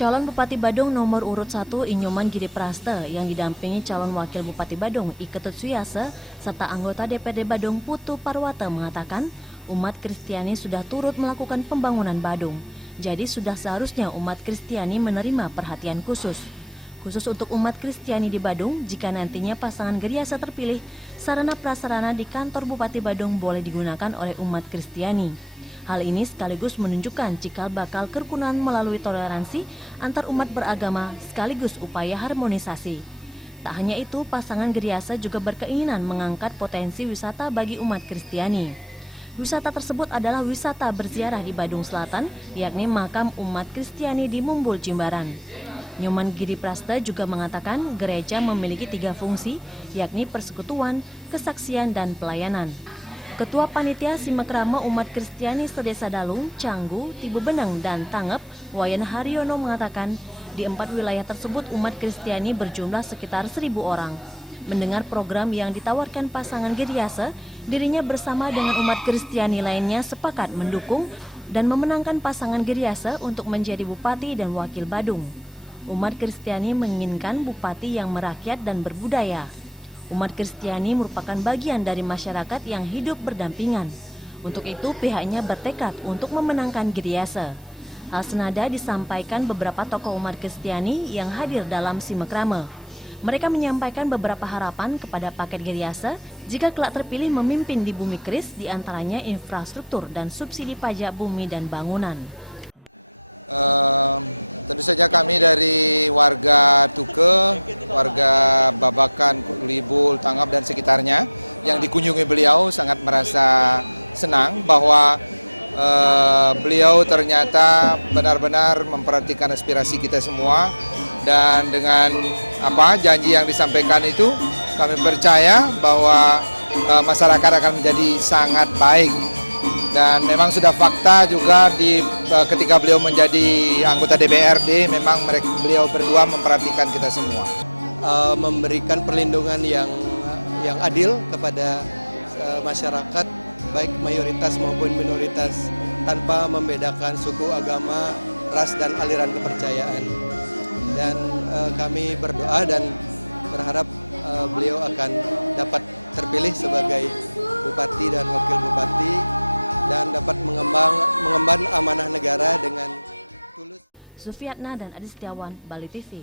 Calon Bupati Badung nomor urut 1 Inyoman Giri Praste yang didampingi calon Wakil Bupati Badung Iketut Suyase serta anggota DPRD Badung Putu Parwata mengatakan umat Kristiani sudah turut melakukan pembangunan Badung. Jadi sudah seharusnya umat Kristiani menerima perhatian khusus. Khusus untuk umat Kristiani di Badung, jika nantinya pasangan Geriasa terpilih, sarana prasarana di kantor Bupati Badung boleh digunakan oleh umat Kristiani. Hal ini sekaligus menunjukkan cikal bakal kerukunan melalui toleransi antar umat beragama sekaligus upaya harmonisasi. Tak hanya itu, pasangan Geriasa juga berkeinginan mengangkat potensi wisata bagi umat Kristiani. Wisata tersebut adalah wisata berziarah di Badung Selatan, yakni makam umat Kristiani di Mumbul, Jimbaran. Nyoman Giri Praste juga mengatakan gereja memiliki 3 fungsi, yakni persekutuan, kesaksian, dan pelayanan. Ketua Panitia Simekrama Umat Kristiani Sedesa Dalung, Canggu, Tibu Beneng, dan Tangep, Wayan Haryono mengatakan di 4 wilayah tersebut umat Kristiani berjumlah sekitar 1.000 orang. Mendengar program yang ditawarkan pasangan Geriasa, dirinya bersama dengan umat Kristiani lainnya sepakat mendukung dan memenangkan pasangan Geriasa untuk menjadi Bupati dan Wakil Badung. Umat Kristiani menginginkan bupati yang merakyat dan berbudaya. Umat Kristiani merupakan bagian dari masyarakat yang hidup berdampingan. Untuk itu pihaknya bertekad untuk memenangkan Geriasa. Hal senada disampaikan beberapa tokoh umat Kristiani yang hadir dalam Simekrama. Mereka menyampaikan beberapa harapan kepada paket Geriasa jika kelak terpilih memimpin di bumi Kris, diantaranya infrastruktur dan subsidi pajak bumi dan bangunan. Tentu saja kami dari warga Tuke, warga Babakan, Libul, Tangap dan sekitarnya yang dikunjungi beliau sangat merasa senang bahwa beliau ternyata benar-benar memperhatikan aspirasi kita semua, dan dengan janji yang disampaikan itu kami percaya bahwa masyarakat akan menjadi sangat baik. Dan memang sudah fakta juga ketika beliau menjadi anggota DPRD, memang beliau berdua memperhatikan kita semua. Memberikan perlindungan yang adil kepada masyarakat, baik mayoritas maupun minoritas, tanpa membedakan suku, agama, ras, dan aliran kepercayaan. Dan kami berdoa dan berharap beliau akan dapat terpilih sebagai Bupati dan Wakil Bupati, dan dapat mengemban amanah negara dengan tulus. Sufiatna dan Adi Setiawan, Bali TV.